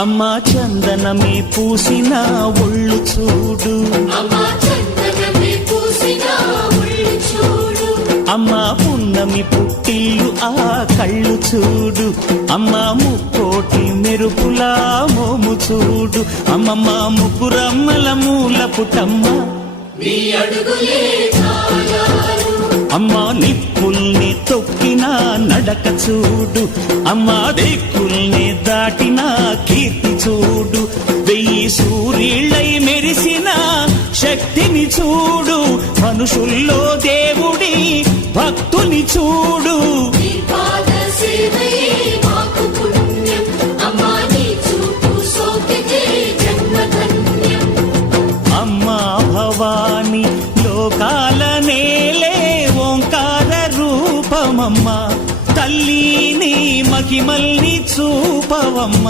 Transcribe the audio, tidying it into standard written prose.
అమ్మా చందనమే పూసిన ఒళ్ళు చూడు, అమ్మా పున్నమి పుట్టిల్లు ఆ కళ్ళు చూడు, అమ్మా ముక్కోటి మెరుపులా మోము చూడు, అమ్మమ్మ ముగ్గురమ్మల మూల పుటమ్మ అమ్మా నిప్పుల్ని తొక్కిన నడక చూడు, అమ్మా దిక్కుల్ని దాటిన కీర్తి చూడు, 1000 సూర్యుళ్ళై మెరిసిన శక్తిని చూడు, మనుషుల్లో దేవుడి భక్తుని చూడు. అమ్మా భవాని లోకాల నేలే ఓంకార రూపమమ్మ, తల్లిని మహిమల్ని చూపవమ్మ.